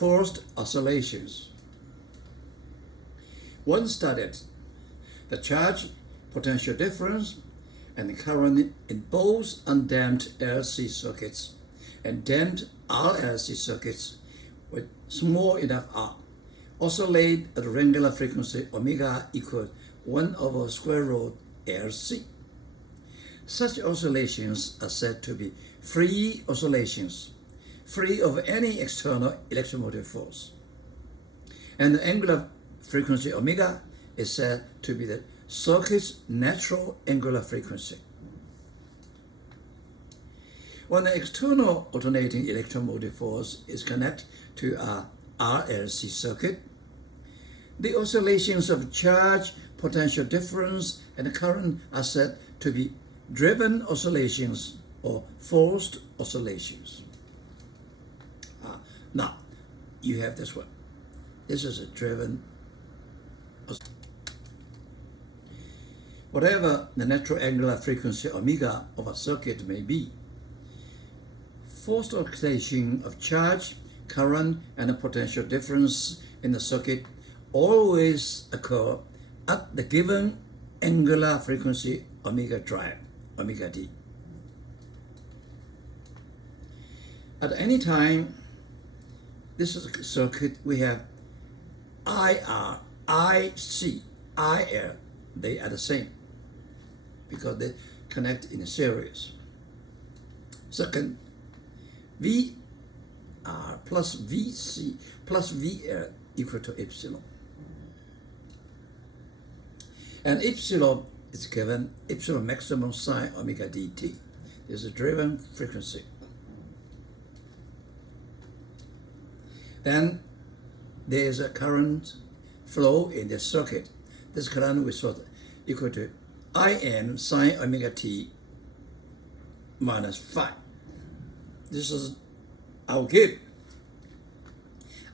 forced oscillations. One studied the charge potential difference and current in both undamped LC circuits and damped RLC circuits with small enough R oscillate at a regular frequency omega equal 1 over square root LC. Such oscillations are said to be free oscillations, free of any external electromotive force. And the angular frequency omega is said to be the circuit's natural angular frequency. When the external alternating electromotive force is connected to a RLC circuit, the oscillations of charge, potential difference, and current are said to be driven oscillations or forced oscillations. Now, you have this one. This is a driven oscillation. Whatever the natural angular frequency omega of a circuit may be, forced oscillation of charge, current, and a potential difference in the circuit always occur at the given angular frequency omega drive, omega d. At any time, this is a circuit, we have IR, IC, IL, they are the same because they connect in a series. Second, VR plus VC plus VL equal to epsilon. And epsilon is given epsilon maximum sine omega dt. This is a driven frequency. Then there is a current flow in the circuit. This current we saw equal to Im sine omega t minus phi. This is our given.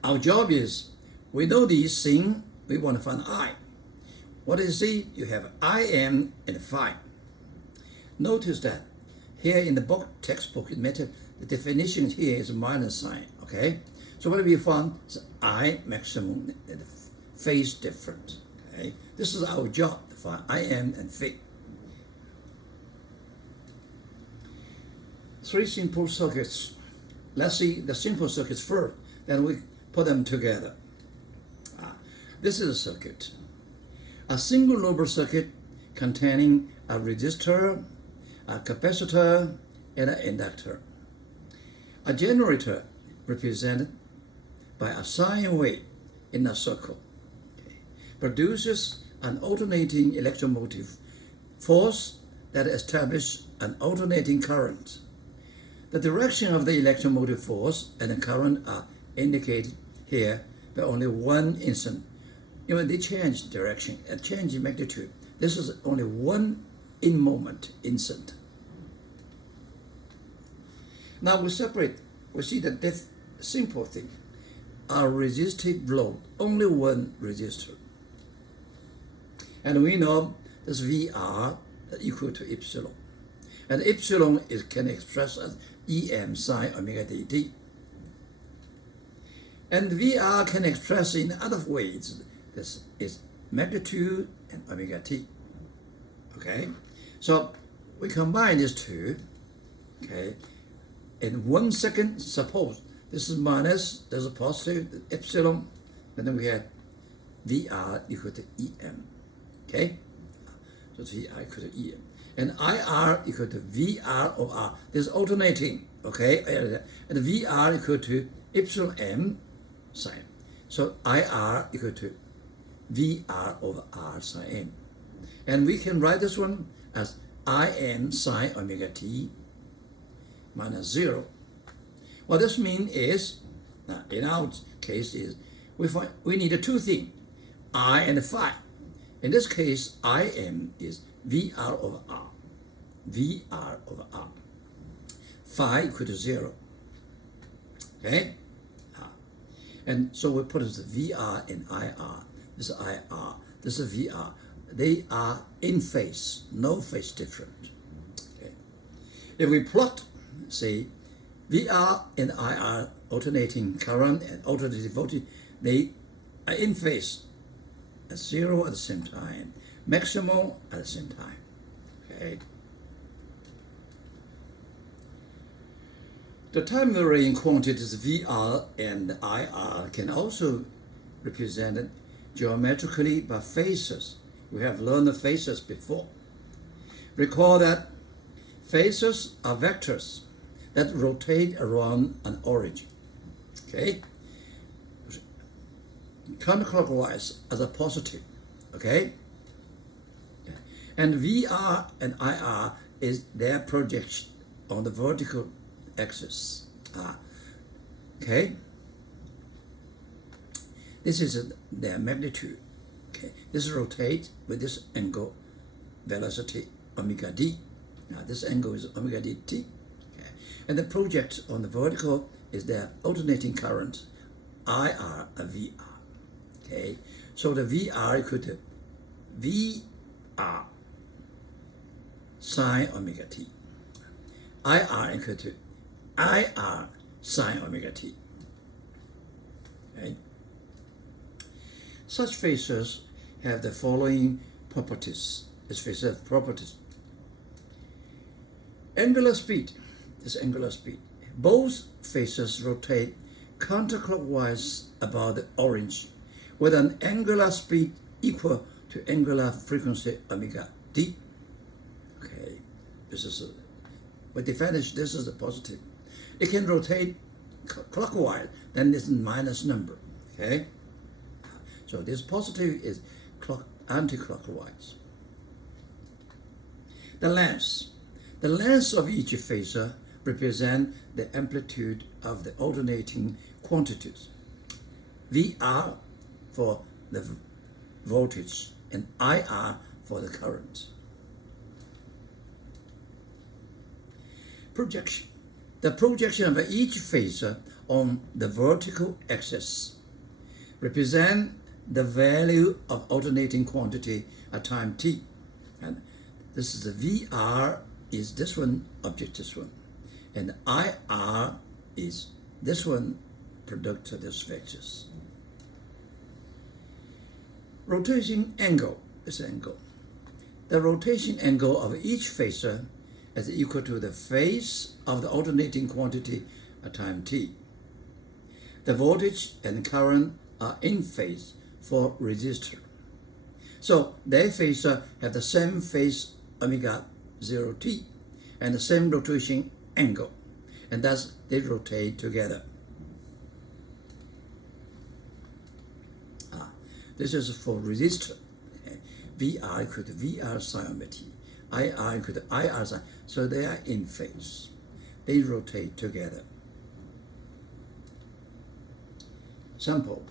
Our job is, we know these things, we want to find I. What is C? You have Im and phi. Notice that here in the book, textbook, the definition here is minus sign, okay? So what we found is I maximum, the phase difference, okay? This is our job, to find Im and phi. Three simple circuits. Let's see the simple circuits first, then we put them together. This is a circuit. A single loop circuit containing a resistor, a capacitor, and an inductor. A generator represented by a sine wave in a circle produces an alternating electromotive force that establishes an alternating current. The direction of the electromotive force and the current are indicated here by only one instant. They change direction and change in magnitude. This is only one moment, instant. Now we see the simple thing. A resistive load, only one resistor. And we know this VR equal to epsilon. And epsilon can express as Em sine omega dt. And VR can express in other ways. This is magnitude and omega t. Okay? So we combine these two. Okay? In 1 second, suppose this is minus, this is positive, epsilon, and then we have VR equal to Em. Okay? So it's VR equal to Em. And IR equal to VR of R. This is alternating, okay? And VR equal to epsilon M sine. So IR equal to VR over R sine M. And we can write this one as Im sine omega t minus 0. What this means is, in our case, is we need two things, I and phi. In this case, Im is VR over R. VR over R. Phi equal to 0. Okay? And so we put as VR and IR. This is IR. This is VR. They are in phase, no phase different. Okay. If we plot, say, VR and IR alternating current and alternating voltage, they are in phase at zero at the same time, maximum at the same time. Okay. The time varying quantities VR and IR can also represented geometrically by phasors. We have learned the phasors before. Recall that phasors are vectors that rotate around an origin. Okay? Counterclockwise as a positive. Okay? And VR and IR is their projection on the vertical axis. Okay? This is their magnitude. Okay, this rotates with this angle velocity omega d. Now this angle is omega dt. Okay, and the project on the vertical is their alternating current IR and VR. Okay, so the VR equal to VR sine omega t. IR equal to IR sine omega t. Okay. Such phasors have the following properties. This phasor has properties. Angular speed, this angular speed. Both phasors rotate counterclockwise about the origin with an angular speed equal to angular frequency omega d. Okay, this is by definition, this is a positive. It can rotate clockwise, then this is minus number. Okay. So this positive is anti-clockwise. The length of each phasor represents the amplitude of the alternating quantities. VR for the voltage and IR for the current. Projection. The projection of each phasor on the vertical axis represents the value of alternating quantity at time t. And this is the VR is this one, object this one. And IR is this one, product of these vectors. Rotation angle, this angle. The rotation angle of each phasor is equal to the phase of the alternating quantity at time t. The voltage and current are in phase for resistor. So their phasor have the same phase omega 0t and the same rotation angle, and thus they rotate together. This is for resistor. Okay. VR equal to VR sine omega t, IR equal to IR sine. So they are in phase. They rotate together. Sample.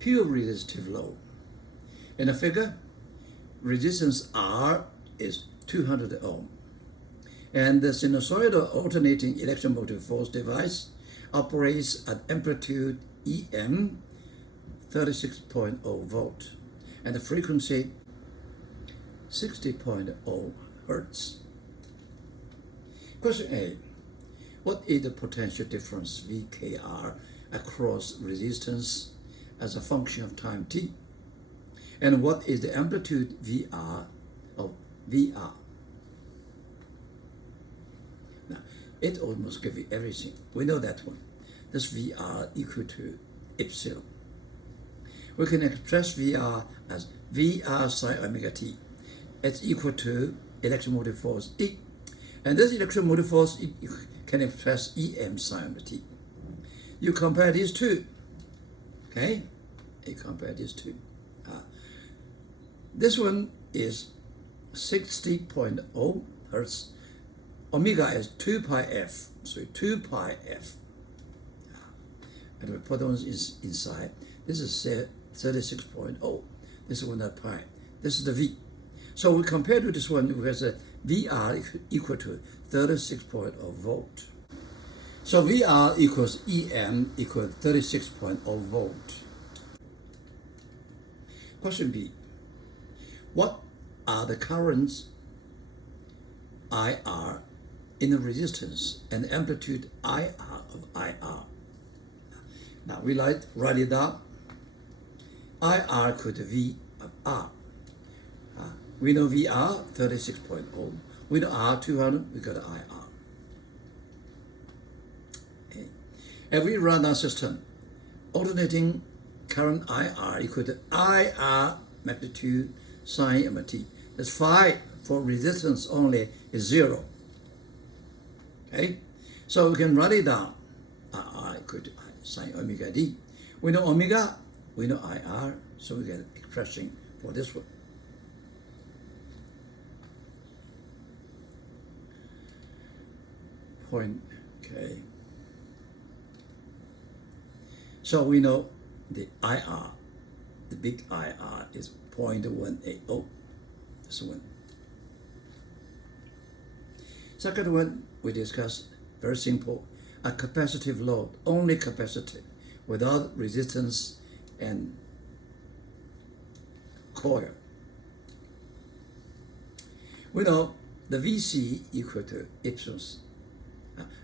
Pure resistive load. In the figure, resistance R is 200 ohm. And the sinusoidal alternating electromotive force device operates at amplitude EM 36.0 volt and the frequency 60.0 hertz. Question A. What is the potential difference VKR across resistance as a function of time t? And what is the amplitude VR of VR? Now, it almost gives you everything. We know that one. This VR equal to epsilon. We can express VR as VR sine omega t. It's equal to electromotive force E. And this electromotive force you can express EM sine omega t. You compare these two. Okay? You compare these two. This one is 60.0 hertz. Omega is 2 pi f. So 2 pi f. And we put those inside. This is 36.0. This is 1 pi. This is the V. So we compare to this one, we have a VR equal to 36.0 volt. So VR equals EM equals 36.0 volt. Question B. What are the currents IR in the resistance and the amplitude IR of IR. Now we write it down. IR equal to V of R. We know VR 36.0. We know R 200. We got IR. Okay. If we run our system, alternating current IR equal to IR magnitude sine omega t. That's phi for resistance only is 0. Okay, so we can write it down. IR equal to I sine omega d. We know omega, we know IR, so we get an expression for this one. Point, okay. So we know the IR, the big IR is 0.180. This one. Second one we discussed, very simple, a capacitive load, only capacitive, without resistance and coil. We know the VC equal to epsilon.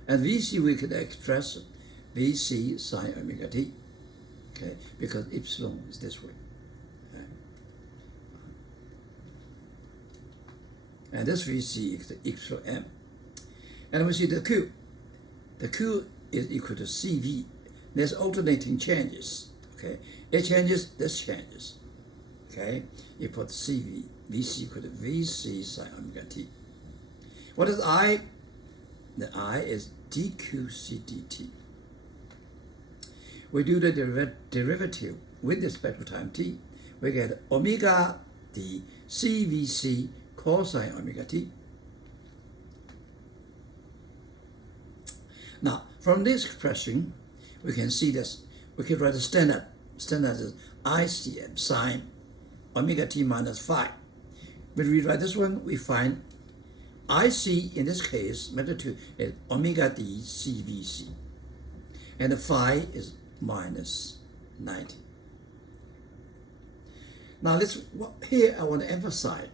And VC we could express VC sine omega t, okay, because epsilon is this way. Okay. And this VC equal to epsilon m. And we see the Q. The Q is equal to CV. There's alternating changes. Okay, it changes, this changes. Okay, you put CV, VC equal to VC sine omega t. What is I? The I is dQc dt. We do the derivative with the spectral time t. We get omega d CVC cosine omega t. Now, from this expression, we can see this. We can write a standard. Standard is ICM sine omega t minus phi. When we write this one, we find IC, in this case, magnitude is omega d CVC. And the phi is minus 90. Now, here I want to emphasize,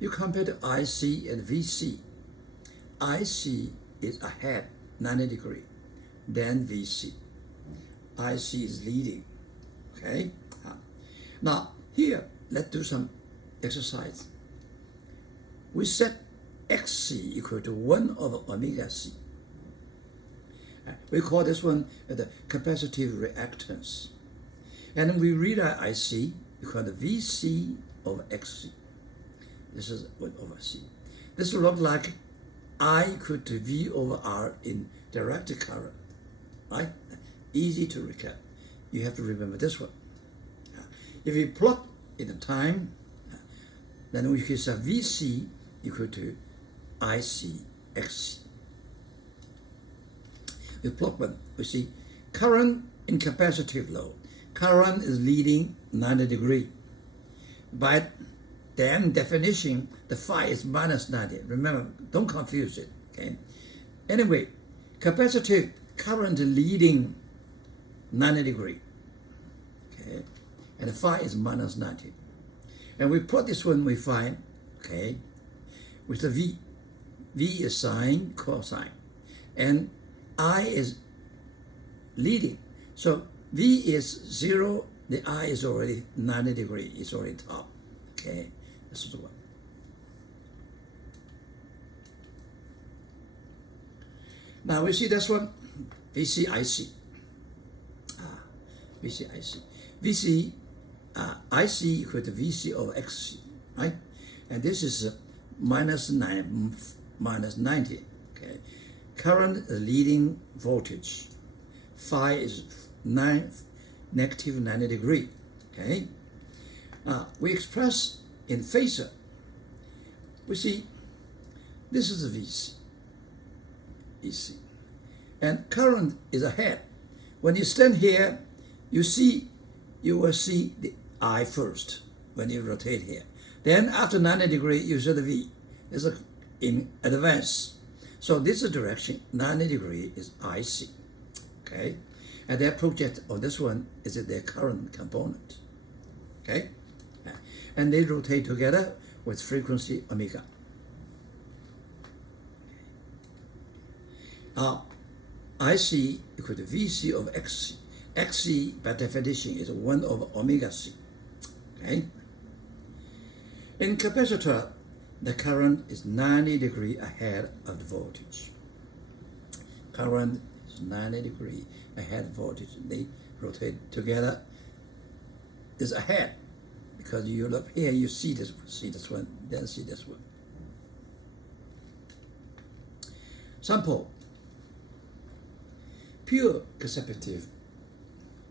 you compare to IC and VC. IC is ahead 90 degrees, then VC. IC is leading, okay? Now, here, let's do some exercise. We set XC equal to 1 over omega C. We call this one the capacitive reactance. And we read our IC equal to VC over XC. This is 1 over C. This will look like I equal to V over R in direct current, right? Easy to recap. You have to remember this one. If you plot in the time, then we can say VC equal to IC XC. We plot one, we see current in capacitive load. Current is leading 90 degrees. By then definition, the phi is minus 90. Remember, don't confuse it, okay? Anyway, capacitive current leading 90 degrees, okay? And the phi is minus 90. And we put this one, we find, okay, with the V. V is sine, cosine. And I is leading. So V is 0, the I is already 90 degrees, it's already top. Okay, this is the one. Now we see this one, VCIC. VCIC. VC, IC equal to VC over XC, right? And this is minus 90, okay? Current is leading voltage. Phi is negative 90 degrees, okay? We express in phasor. We see this is the VC, EC. And current is ahead. When you stand here, you will see the I first when you rotate here. Then after 90 degrees, you see the V. This is in advance. So this is direction, 90 degrees is IC, okay? And their project of this one is their current component, okay? And they rotate together with frequency omega. IC equal to VC of XC. XC by definition is 1 over omega C. Okay? In capacitor, the current is 90 degrees ahead of the voltage. Current is 90 degrees ahead of voltage. They rotate together. Is ahead because you look here, you see this one, then see this one. Sample. Pure capacitive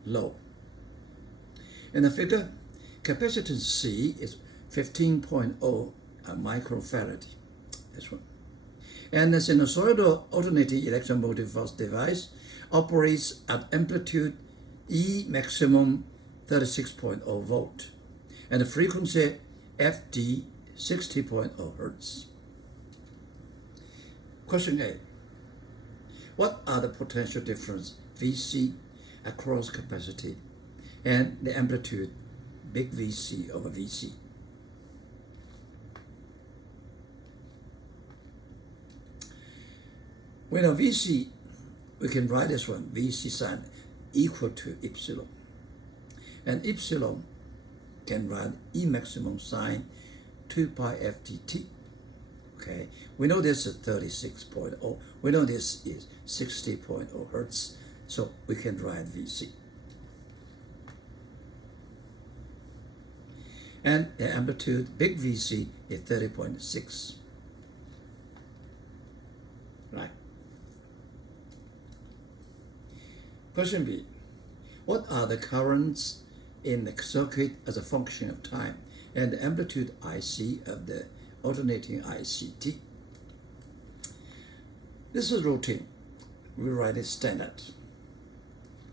load. In the figure, capacitance C is 15.0 microfarad. This one. And the sinusoidal alternating electromotive force device operates at amplitude E maximum 36.0 volt and the frequency FD 60.0 Hertz. Question A. What are the potential difference VC across capacity and the amplitude big VC over VC? We know VC, we can write this one, VC sign equal to epsilon. And epsilon can write E maximum sine 2 pi f dt. Okay, we know this is 36.0. We know this is 60.0 Hertz. So we can write VC. And the amplitude, big VC, is 30.6. Right. Question B. What are the currents in the circuit as a function of time and the amplitude IC of the alternating ICT? This is routine. We write it standard.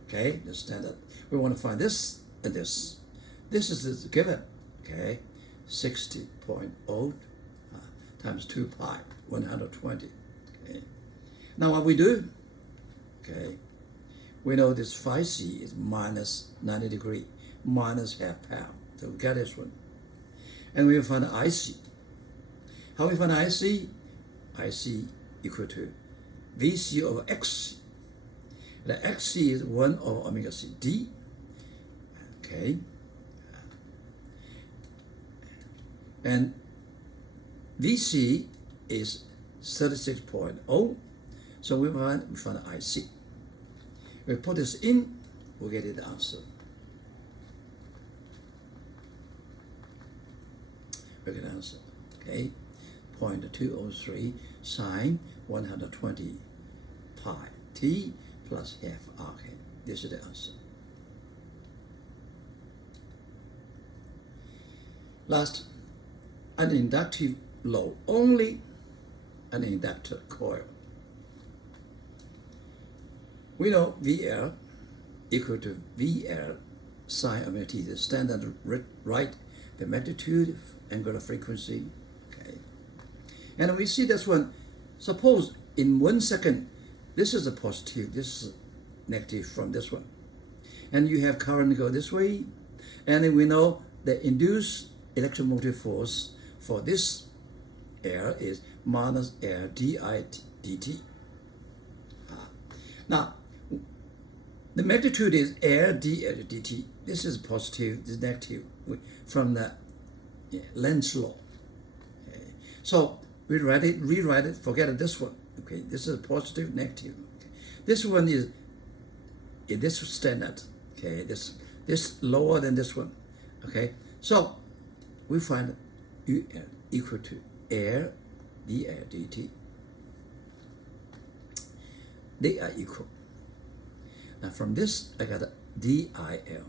Okay, the standard. We want to find this and this. This is given. Okay, 60.0 times 2 pi, 120. Okay. Now what we do? Okay, we know this phi c is minus 90 degrees, minus half pound. So we get this one. And we find IC. How we find IC? IC equal to VC over X. The XC is 1 over omega C D. Okay. And VC is 36.0. So we find IC. We put this in, we get the answer. We get the answer. Okay. 0.203 sine 120 pi t plus half r. Okay. This is the answer. Last, an inductive load, only an inductor coil. We know VL equal to VL sine omega t, the standard right, the magnitude, angular frequency. Okay. And we see this one, suppose in 1 second, this is a positive, this is negative from this one. And you have current go this way, and then we know the induced electromotive force for this air is minus air di dt. Now, the magnitude is air d dt. This is positive, this is negative from the Lenz's law. Okay. So we rewrite it, forget this one. Okay, this is positive, negative. Okay. This one is in this standard. Okay, this lower than this one. Okay, so we find U equal to air d air dt. They are equal. Now from this, I got DIL.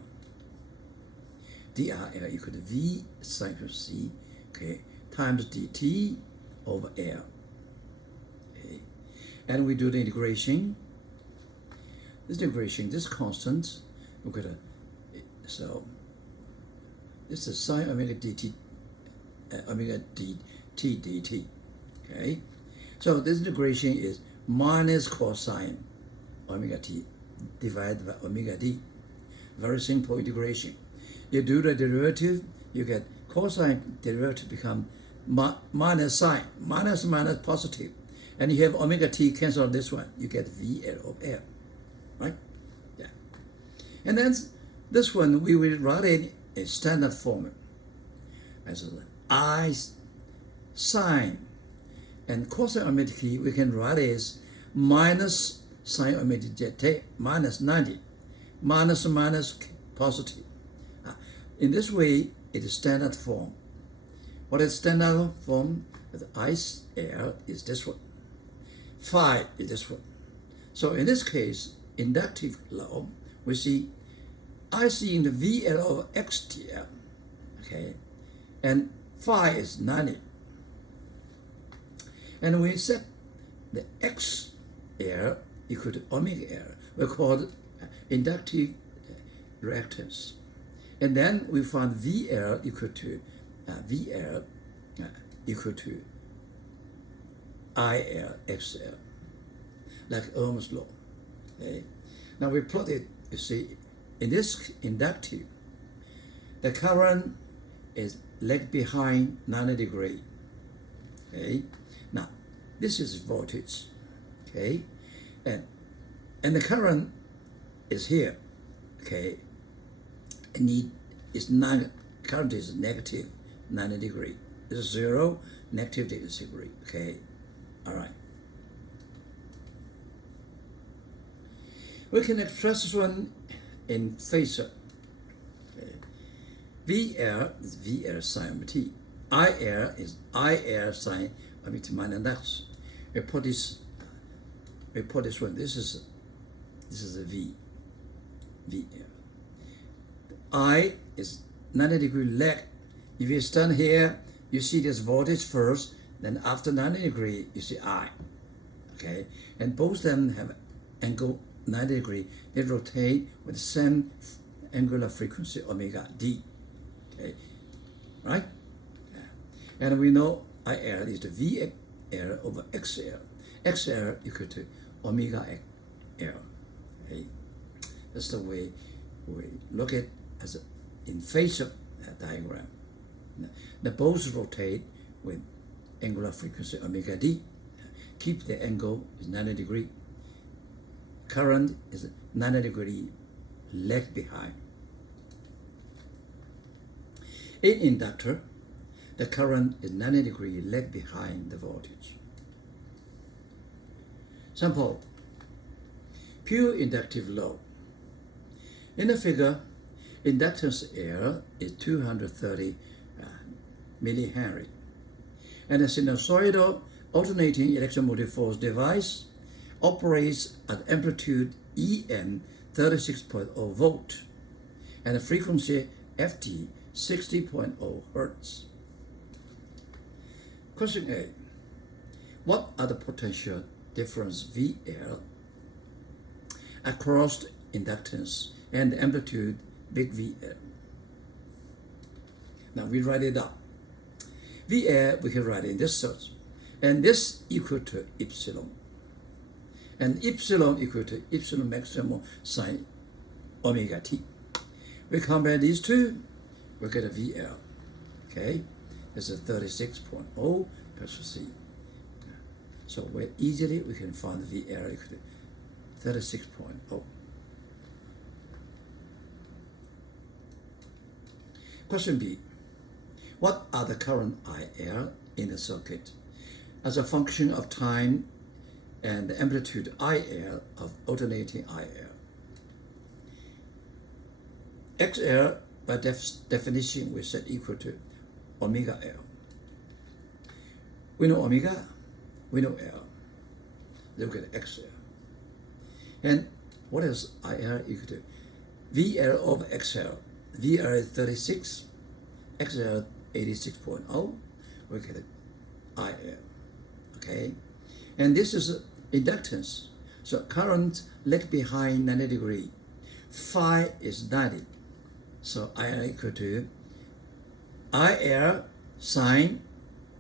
DIL equal to V sine C, okay, times dt over L. Okay. And we do the integration. This integration, this constant, we're gonna, so this is sine omega dt, omega dt dt. Okay. So this integration is minus cosine omega t divided by omega d. Very simple integration. You do the derivative, you get cosine derivative become minus sine, minus positive. And you have omega t cancel out this one, you get VL of L, right? Yeah. And then this one we will write it in standard form as I sine and cosine omega t. We can write it as minus sine omega t minus 90, minus positive. In this way, it is standard form. What is standard form? The IL is this one. Phi is this one. So in this case, inductive law, we see IC in the VL of XTL, okay, and phi is 90. And we set the XL equal to omega L. We call it inductive reactance. And then we find VL equal to IL XL, like Ohm's law. Okay. Now we plot it, you see, in this inductive, the current is lag behind 90 degrees. Okay. Now, this is voltage. Okay. And the current is here. Okay. And current is negative 90 degrees. This is 0, negative 90 degrees. Okay. All right. We can express this one in phasor. Okay. VL is VL sine omega t. IL is IL sine omega t minus x. We put this one. This is a V. VL. I is 90 degree lag. If you stand here, you see this voltage first, then after 90 degree, you see I. Okay, and both of them have angle 90 degree. They rotate with the same angular frequency omega d. Okay, right? Yeah. And we know IL is the VL over XL. XL equal to omega L. Okay, that's the way we look at as in phasor diagram. They both rotate with angular frequency omega d. Keep the angle is 90 degree. Current is 90 degree lag behind. In inductor, the current is 90 degree lag behind the voltage. Sample, pure inductive load. In the figure, inductance L is 230 millihenry, and a sinusoidal alternating electromotive force device operates at amplitude En 36.0 volt and a frequency Ft 60.0 Hertz. Question A. What are the potential difference VL across inductance and amplitude big VL? Now we write it up. VL we can write in this search, and this equal to epsilon, and epsilon equal to epsilon maximum sine omega t. We compare these two, we get a VL. Okay, this is 36.0 per c. So we can find VL equal to 36.0. Question B. What are the current IL in the circuit as a function of time and the amplitude IL of alternating IL? XL by definition we set equal to omega L. We know omega, we know L. Look at XL. And what is IL equal to? VL over XL. VL is 36, XL 86.0, we get IL. Okay, and this is inductance. So current lag behind 90 degree. Phi is 90. So IL equal to IL sine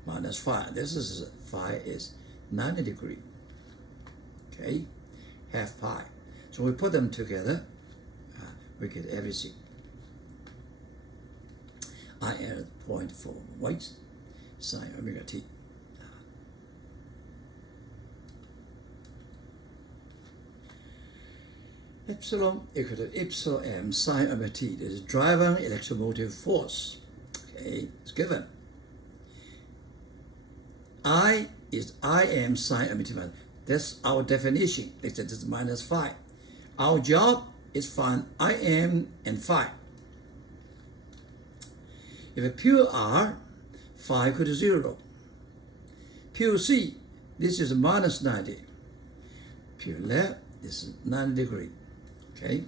minus phi. This is phi is 90 degree. Okay, half pi. So we put them together, we get everything. IL 0.4 right sine omega t. Epsilon equal to epsilon m sine omega t. This is driving electromotive force. Okay, it's given. I is Im sine omega t. That's our definition. This is minus phi. Our job is find Im and phi. If a pure R, phi equal to 0. Pure C, this is minus 90. Pure left, this is 90 degree. Okay,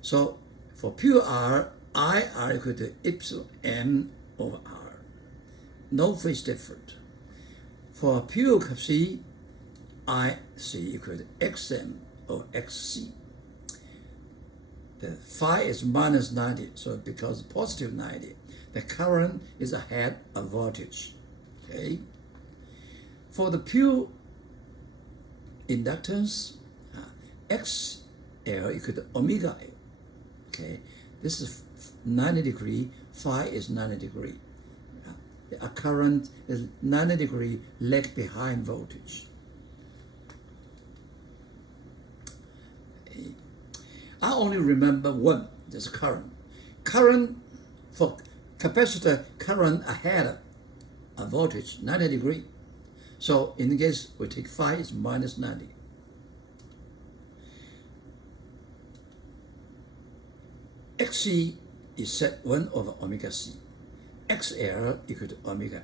so for pure R, I are equal to epsilon m over R. No phase different. For pure C, I C equal to xm over xc. The phi is minus 90, so because positive 90, the current is ahead of voltage. Okay. For the pure inductance, XL equal to omega L. Okay, this is 90 degree, phi is 90 degree. The current is 90 degree lag behind voltage. Okay. I only remember one, this current. Current for capacitor, current ahead of voltage, 90 degree. So in the case, we take phi is minus 90. Xc is set 1 over omega c. XL equal to omega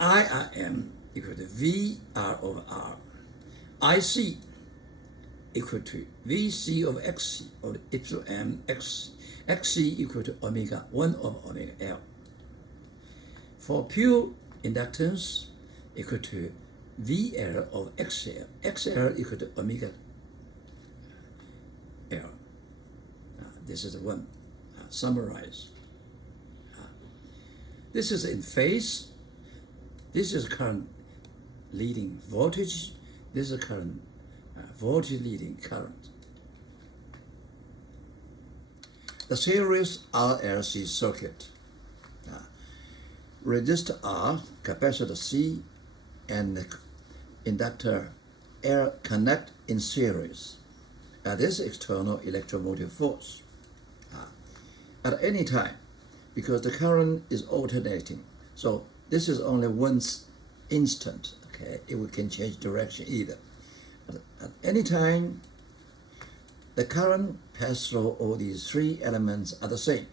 L. IRM equal to VR over R. IC equal to VC over XC or epsilon m XC. XC equal to omega 1 over omega L. For pure inductance equal to VL over XL. XL equal to omega L. This is the one. Summarize. This is in phase. This is current leading voltage. This is current voltage leading current. The series RLC circuit. Resistor R, capacitor C, and the inductor L connect in series. This external electromotive force. At any time, because the current is alternating, so this is only one instant. Okay, we can change direction either. At any time, the current pass through all these three elements are the same.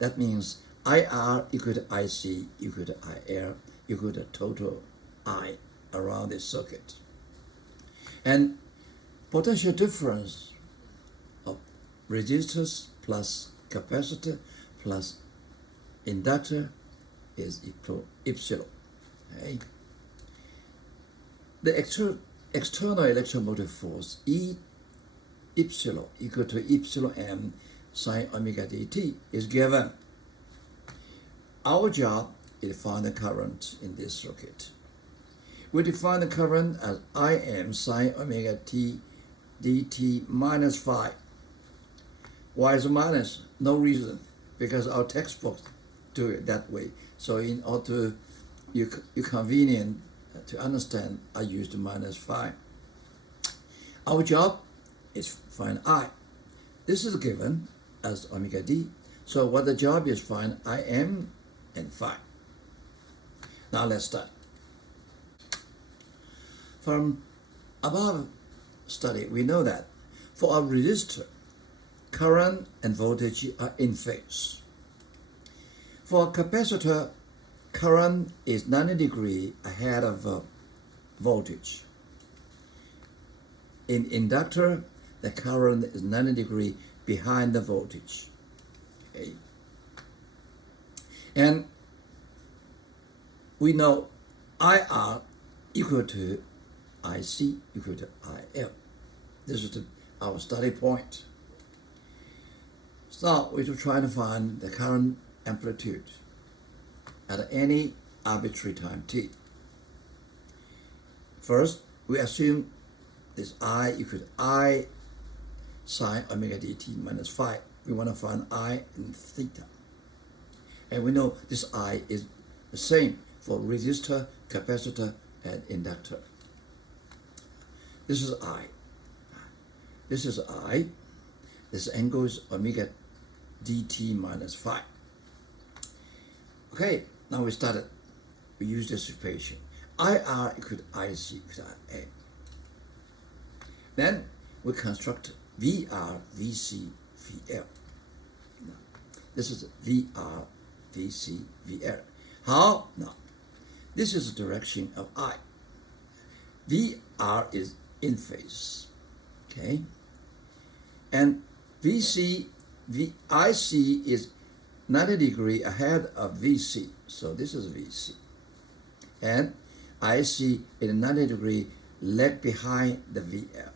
That means IR equal to IC equal to IL equal to total I around this circuit. And potential difference of resistors plus capacitor plus inductor is equal to epsilon. Okay. The external electromotive force E epsilon equal to epsilon m sine omega dt is given. Our job is to find the current in this circuit. We define the current as Im sine omega t dt minus phi. Why is it minus? No reason, because our textbooks do it that way. So in order to you convenient to understand, I use the minus phi. Our job is find I. This is given as omega d. So what the job is find Im and phi. Now let's start. From above study, we know that for a resistor, current and voltage are in phase. For a capacitor, current is 90 degrees ahead of voltage. In inductor, the current is 90 degrees behind the voltage. Okay. And we know IR equal to IC equal to IL. This is our study point. So we will try to find the current amplitude at any arbitrary time t. First, we assume this I equal to I sine omega dt minus phi. We want to find I and theta. And we know this I is the same for resistor, capacitor, and inductor. This is I. This is I. This angle is omega dt minus phi. Okay, now we started. We use this equation. IR equal to IC equal to IA. Then we construct VR, VC, VL. Now, this is VR, VC, VL. How? Now, this is the direction of I. VR is in phase, okay? And VC, IC is 90 degrees ahead of VC, so this is VC. And IC is 90 degrees lag behind the VL.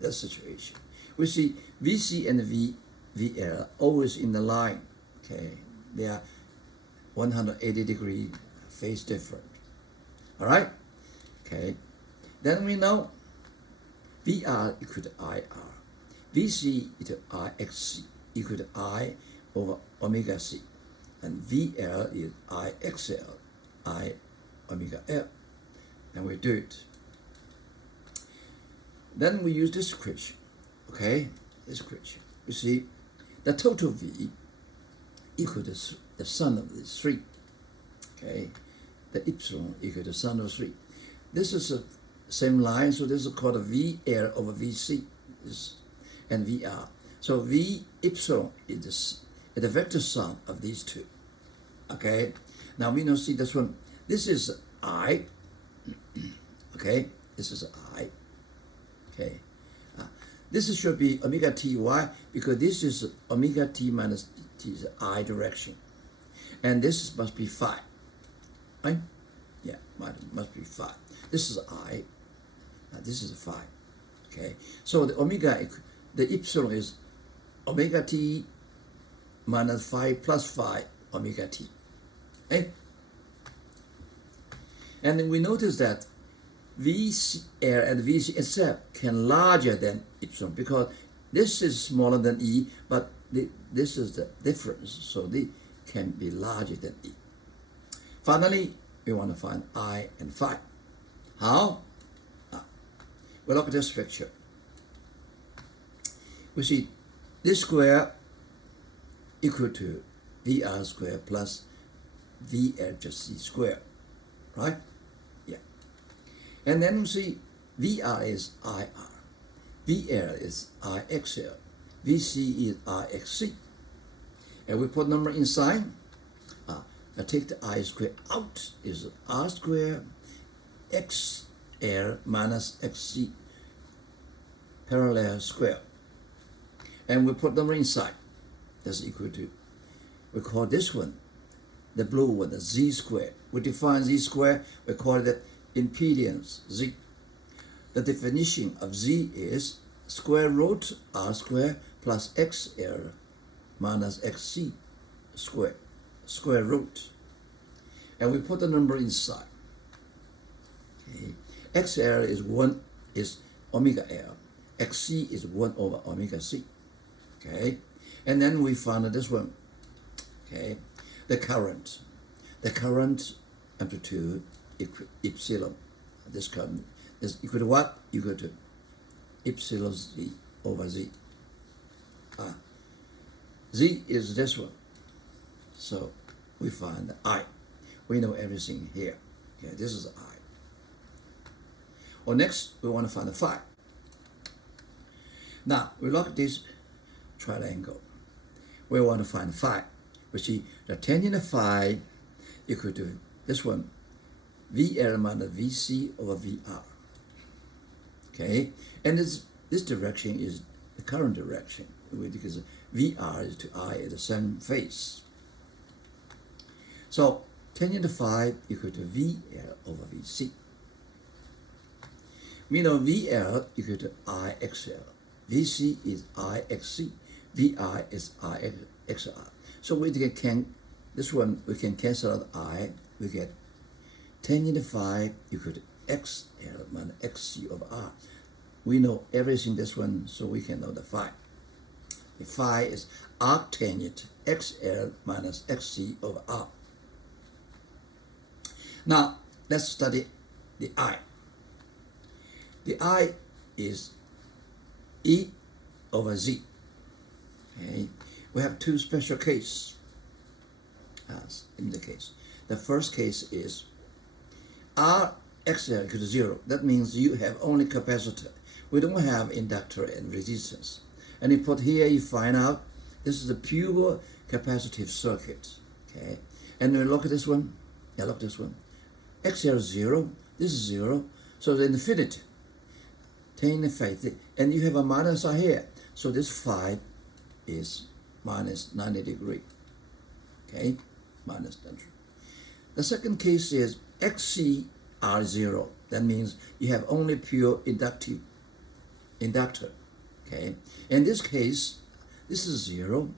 That situation. We see VC and VL always in the line, okay? They are 180 degree phase different. All right? Okay. Then we know VR equal to IR. VC equal to IXC equal to I over omega C. And VL is IXL, I omega L. And we do it. Then we use this equation. Okay? This equation. You see, the total V equal to the sum of the three. Okay? The epsilon equal to sum of three. This is the same line, so this is called a VL over VC and VR. So V epsilon is the vector sum of these two. Okay? Now we now see this one. This is I. Okay? This is I. Okay? This should be omega t. Why? Because this is omega t minus t is I direction. And this must be phi. Right? Yeah, must be phi. This is I. This is phi. Okay? So the omega, the epsilon is omega t minus phi plus phi omega t. Okay? And then we notice that VCL and VC itself can larger than epsilon because this is smaller than E, but this is the difference, so they can be larger than E. Finally, we want to find I and phi. How? We look at this picture. We see this square equal to VR square plus VL just C square, right? Yeah. And then we see VR is IR, VL is IXL, VC is IXC. And we put number inside. I take the I square out, is R square XL minus XC parallel square. And we put number inside. That's equal to, we call this one, the blue one, the Z square. We define Z square, we call it impedance, Z. The definition of Z is square root R square plus XL minus XC square, square root. And we put the number inside. Okay. XL is omega L. XC is 1 over omega C. Okay. And then we found this one. Okay. The current amplitude epsilon. This current is equal to what? Equal to epsilon Z over Z. Z is this one. So we find the I. We know everything here. Okay, this is I. Well, next we want to find the phi. Now we look at this triangle. We want to find phi. We see the tangent of phi equal to this one, VL minus VC over VR. Okay, and this direction is the current direction because VR is to I at the same phase. So tangent of phi equal to VL over VC. We know VL equal to IXL, VC is IXC, VI is IXR. So we can this one we can cancel out I. We get tangent of phi equal to XL minus XC over R. We know everything this one, so we can know the phi. The phi is arctangent XL minus XC over R. Now let's study the I. The I is E over Z. Okay, we have two special cases as in the case. The first case is R XL equal to 0. That means you have only capacitor. We don't have inductor and resistance. And you put here, you find out this is a pure capacitive circuit. Okay, and we look at this one. Yeah, look at this one. XL is 0. This is 0. So the infinity. Take the faith, and you have a minus R here. So this 5 is minus 90 degrees. Okay, minus 90. The second case is XCR0. That means you have only pure inductor. Okay, in this case, this is 0.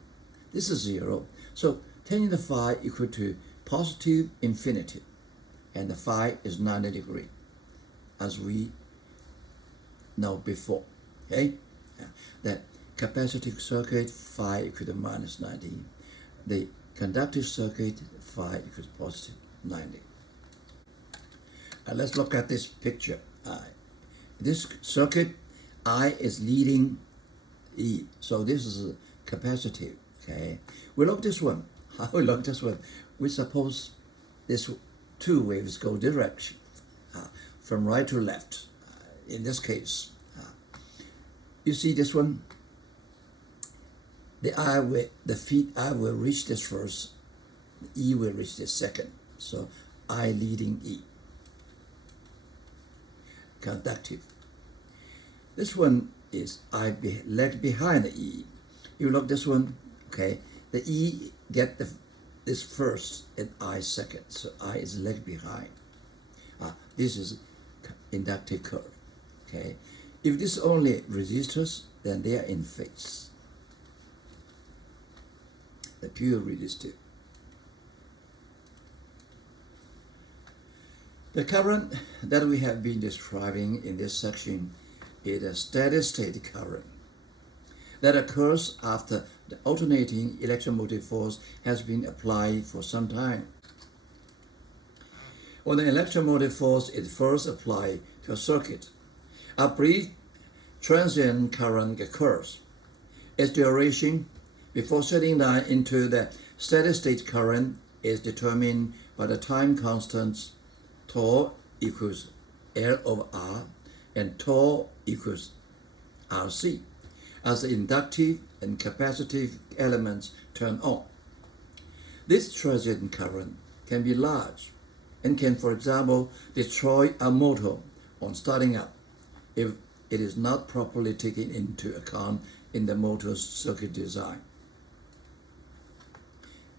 This is 0. So tan the phi equal to positive infinity, and the phi is 90 degrees, as we know before. Okay, that capacitive circuit phi equal to minus 90. The conductive circuit phi equals positive 90. Let's look at this picture. This circuit I is leading E, so this is capacitive. Okay, we look this one. How we look this one? We suppose this two waves go direction from right to left. In this case, you see this one. The I will reach this first. E will reach this second. So I leading E. Conductive. This one is I lag behind the E. You look this one. Okay, the E get this first and I second. So I is lag behind. This is inductive curve. Okay, if this only resistors, then they are in phase. The pure resistive. The current that we have been describing in this section is a steady state current that occurs after the alternating electromotive force has been applied for some time. When the electromotive force is first applied to a circuit, a brief transient current occurs. Its duration before settling down into the steady state current is determined by the time constants tau equals L over R and tau equals RC as the inductive and capacitive elements turn on. This transient current can be large and can, for example, destroy a motor on starting up if it is not properly taken into account in the motor's circuit design.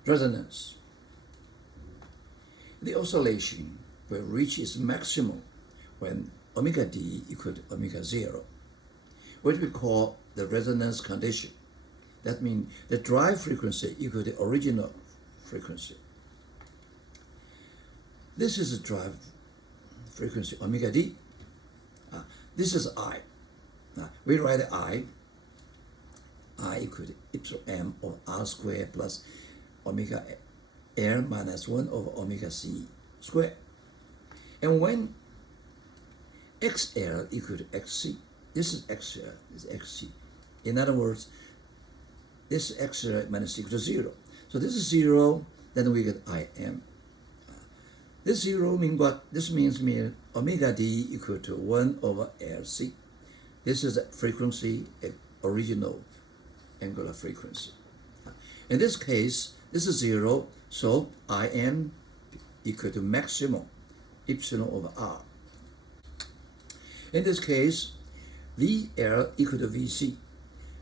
Resonance. The oscillation will reach its maximum when omega d equal to omega 0, which we call the resonance condition. That means the drive frequency equal to the original frequency. This is the drive frequency, omega d. This is I. We write I equal to epsilon m of R squared plus omega L minus 1 over omega c squared. And when XL equal to XC, this is XL, this is XC. In other words, this XL minus equal to 0. So this is 0, then we get IM. This 0 means what? This means omega d equal to 1 over LC. This is a frequency, original angular frequency. In this case, this is 0, so IM equal to maximum epsilon over R. In this case, VL equal to VC.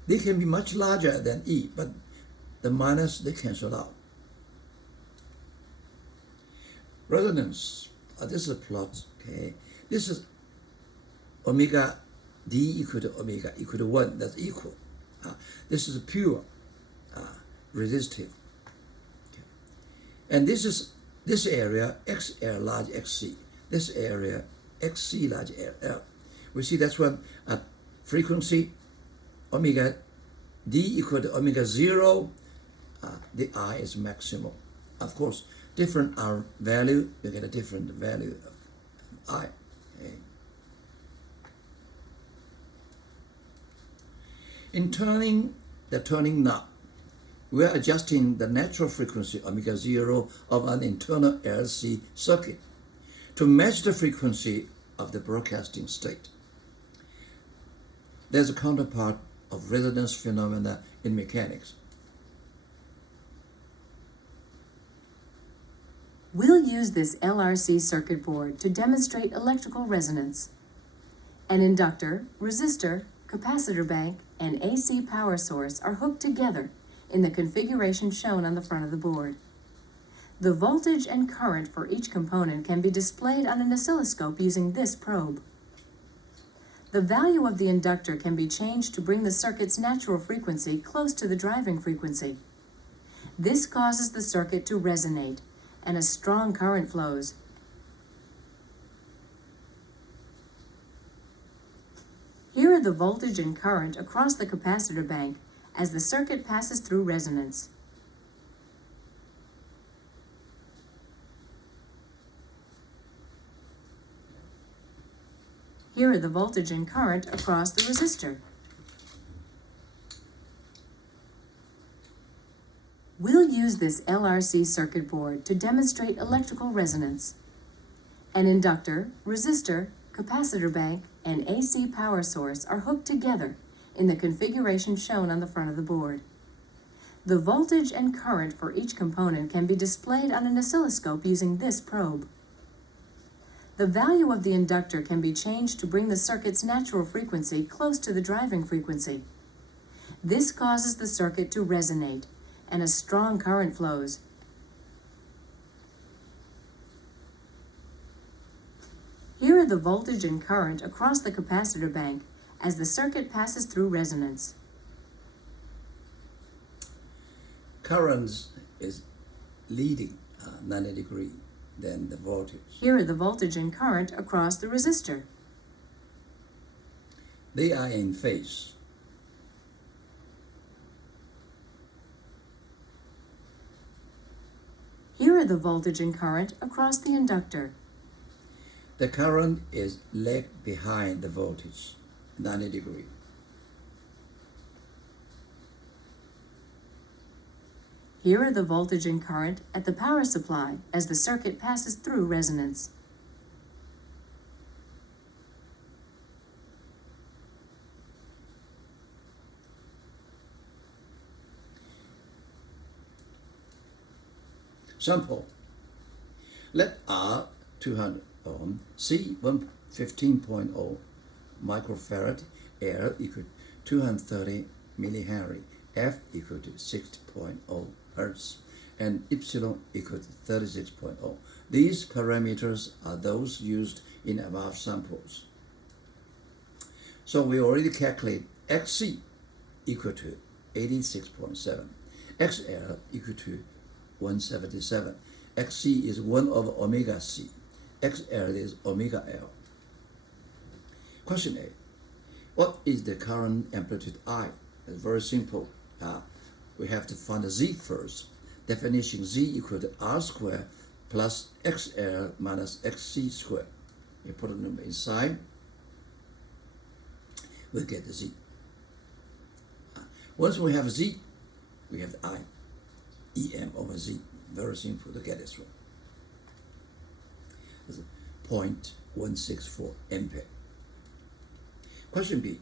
They can be much larger than E, but the minus, they cancel out. Resonance. This is a plot, okay? This is omega d equal to omega equal to 1, that's equal. This is pure resistive. Okay. And this is this area, XL large XC. This area, XC large LL. We see that's when at frequency omega d equal to omega 0, the I is maximum. Of course, different R value, you get a different value of I. Okay. In turning the turning knob, we are adjusting the natural frequency omega 0 of an internal LC circuit to match the frequency of the broadcasting state. There's a counterpart of resonance phenomena in mechanics. We'll use this LRC circuit board to demonstrate electrical resonance. An inductor, resistor, capacitor bank, and AC power source are hooked together in the configuration shown on the front of the board. The voltage and current for each component can be displayed on an oscilloscope using this probe. The value of the inductor can be changed to bring the circuit's natural frequency close to the driving frequency. This causes the circuit to resonate, and a strong current flows. Here are the voltage and current across the capacitor bank as the circuit passes through resonance. Here are the voltage and current across the resistor. We'll use this LRC circuit board to demonstrate electrical resonance. An inductor, resistor, capacitor bank, and AC power source are hooked together in the configuration shown on the front of the board. The voltage and current for each component can be displayed on an oscilloscope using this probe. The value of the inductor can be changed to bring the circuit's natural frequency close to the driving frequency. This causes the circuit to resonate, and a strong current flows. Here are the voltage and current across the capacitor bank as the circuit passes through resonance. Current is leading 90 degrees than the voltage. Here are the voltage and current across the resistor. They are in phase. Here are the voltage and current across the inductor. The current is lag behind the voltage, 90 degrees. Here are the voltage and current at the power supply as the circuit passes through resonance. Sample. Let R 200 ohm, C 115.0 microfarad, L equal to 230 millihenry, F equal to 6.0 hertz, and epsilon equal to 36.0. These parameters are those used in above samples. So we already calculate XC equal to 86.7, XL equal to 177. XC is 1 over omega C. XL is omega L. Question A. What is the current amplitude I? It's very simple. We have to find the Z first. Definition: Z equal to R squared plus XL minus XC squared. We put a number inside. We get the Z. Once we have Z, we have the I. EM over Z. Very simple to get this one. It's 0.164 ampere. Question B.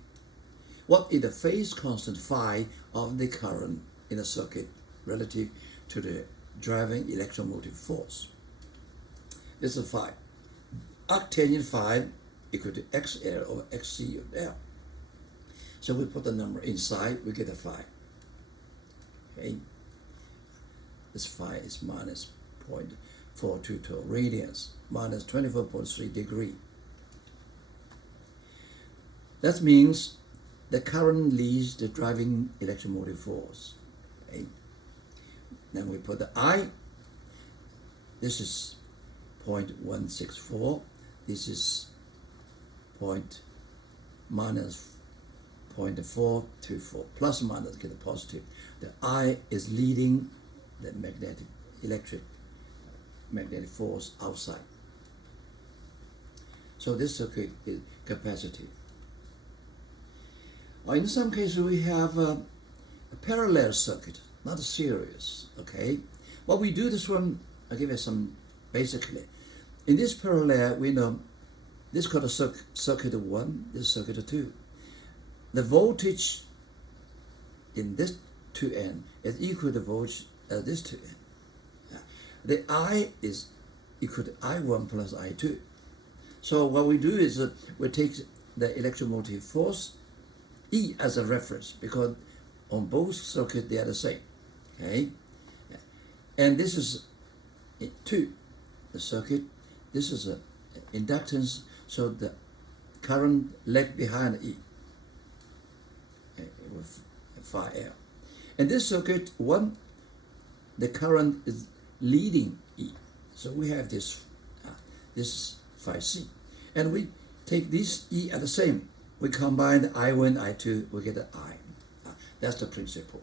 What is the phase constant phi of the current in a circuit relative to the driving electromotive force? This is phi. Arctangent phi equal to XL over XC of L. So we put the number inside, we get a phi. Okay. This phi is minus 0.422 radians, minus 24.3 degrees. That means the current leads the driving electromotive force. Okay. Then we put the I. This is 0.164. This is minus 0.424. Plus or minus get a positive. The I is leading the magnetic force outside. So this circuit is capacitive. Or in some cases, we have a parallel circuit, not a series. Okay, what we do this one, I'll give you some basically. In this parallel, we know this is called a circuit 1, this is circuit 2. The voltage in this 2N is equal to the voltage at this 2N. The I is equal to I1 plus I2. So what we do is we take the electromotive force E as a reference, because on both circuits they are the same. Okay, and this is 2, the circuit. This is a inductance, so the current lag behind E with phi L. And this circuit 1, the current is leading E. So we have this this phi C, and we take this E at the same. We combine the I1, I2, we get the I. That's the principle.